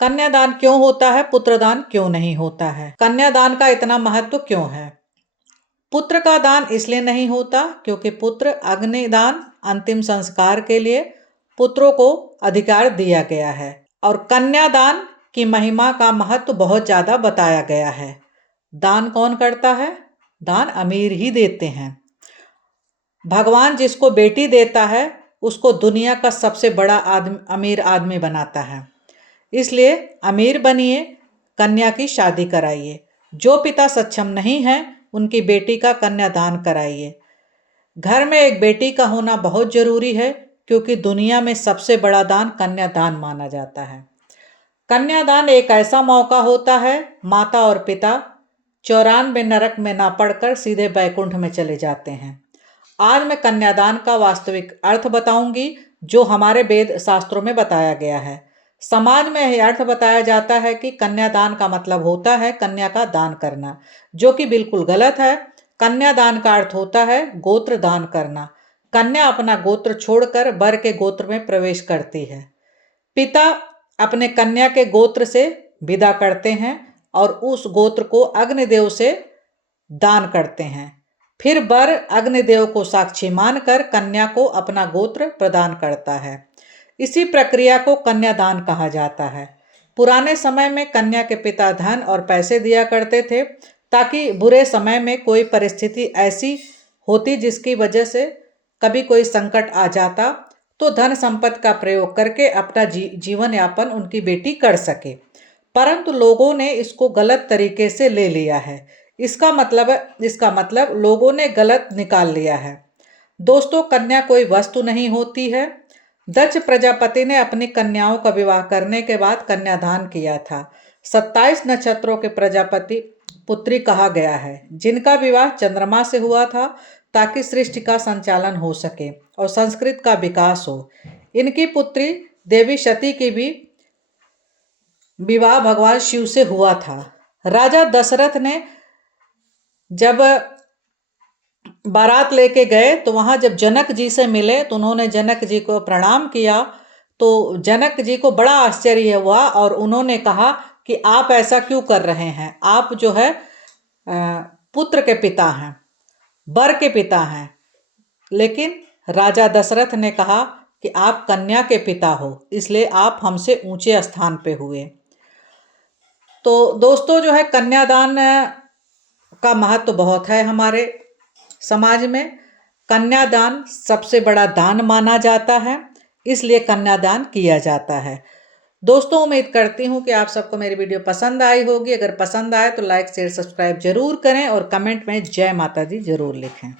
कन्यादान क्यों होता है, पुत्रदान क्यों नहीं होता है? कन्यादान का इतना महत्व क्यों है? पुत्र का दान इसलिए नहीं होता क्योंकि पुत्र अग्निदान अंतिम संस्कार के लिए पुत्रों को अधिकार दिया गया है और कन्यादान की महिमा का महत्व बहुत ज़्यादा बताया गया है। दान कौन करता है? दान अमीर ही देते हैं। भगवान जिसको बेटी देता है उसको दुनिया का सबसे बड़ा अमीर आदमी बनाता है। इसलिए अमीर बनिए, कन्या की शादी कराइए। जो पिता सक्षम नहीं है उनकी बेटी का कन्यादान कराइए। घर में एक बेटी का होना बहुत जरूरी है क्योंकि दुनिया में सबसे बड़ा दान कन्यादान माना जाता है। कन्यादान एक ऐसा मौका होता है, माता और पिता 94 नरक में ना पड़कर सीधे बैकुंठ में चले जाते हैं। आज मैं कन्यादान का वास्तविक अर्थ बताऊंगी जो हमारे वेद शास्त्रों में बताया गया है। समाज में यह अर्थ बताया जाता है कि कन्यादान का मतलब होता है कन्या का दान करना, जो कि बिल्कुल गलत है। कन्यादान का अर्थ होता है गोत्र दान करना। कन्या अपना गोत्र छोड़कर वर के गोत्र में प्रवेश करती है। पिता अपने कन्या के गोत्र से विदा करते हैं और उस गोत्र को अग्निदेव से दान करते हैं। फिर वर अग्निदेव को साक्षी मानकर कन्या को अपना गोत्र प्रदान करता है। इसी प्रक्रिया को कन्यादान कहा जाता है। पुराने समय में कन्या के पिता धन और पैसे दिया करते थे ताकि बुरे समय में कोई परिस्थिति ऐसी होती जिसकी वजह से कभी कोई संकट आ जाता तो धन संपत्ति का प्रयोग करके अपना जीवन यापन उनकी बेटी कर सके। परंतु लोगों ने इसको गलत तरीके से ले लिया है। इसका मतलब लोगों ने गलत निकाल लिया है। दोस्तों, कन्या कोई वस्तु नहीं होती है। दक्ष प्रजापति ने अपनी कन्याओं का विवाह करने के बाद कन्यादान किया था। 27 नक्षत्रों के प्रजापति पुत्री कहा गया है जिनका विवाह चंद्रमा से हुआ था ताकि सृष्टि का संचालन हो सके और संस्कृत का विकास हो। इनकी पुत्री देवी सती की भी विवाह भगवान शिव से हुआ था। राजा दशरथ ने जब बारात लेके गए तो वहां जब जनक जी से मिले तो उन्होंने जनक जी को प्रणाम किया तो जनक जी को बड़ा आश्चर्य हुआ और उन्होंने कहा कि आप ऐसा क्यों कर रहे हैं? आप जो है पुत्र के पिता हैं, वर के पिता हैं। लेकिन राजा दशरथ ने कहा कि आप कन्या के पिता हो, इसलिए आप हमसे ऊंचे स्थान पे हुए। तो दोस्तों, जो है कन्यादान का महत्व बहुत है हमारे समाज में। कन्यादान सबसे बड़ा दान माना जाता है, इसलिए कन्यादान किया जाता है। दोस्तों, उम्मीद करती हूँ कि आप सबको मेरी वीडियो पसंद आई होगी। अगर पसंद आए तो लाइक शेयर सब्सक्राइब जरूर करें और कमेंट में जय माता दी जरूर लिखें।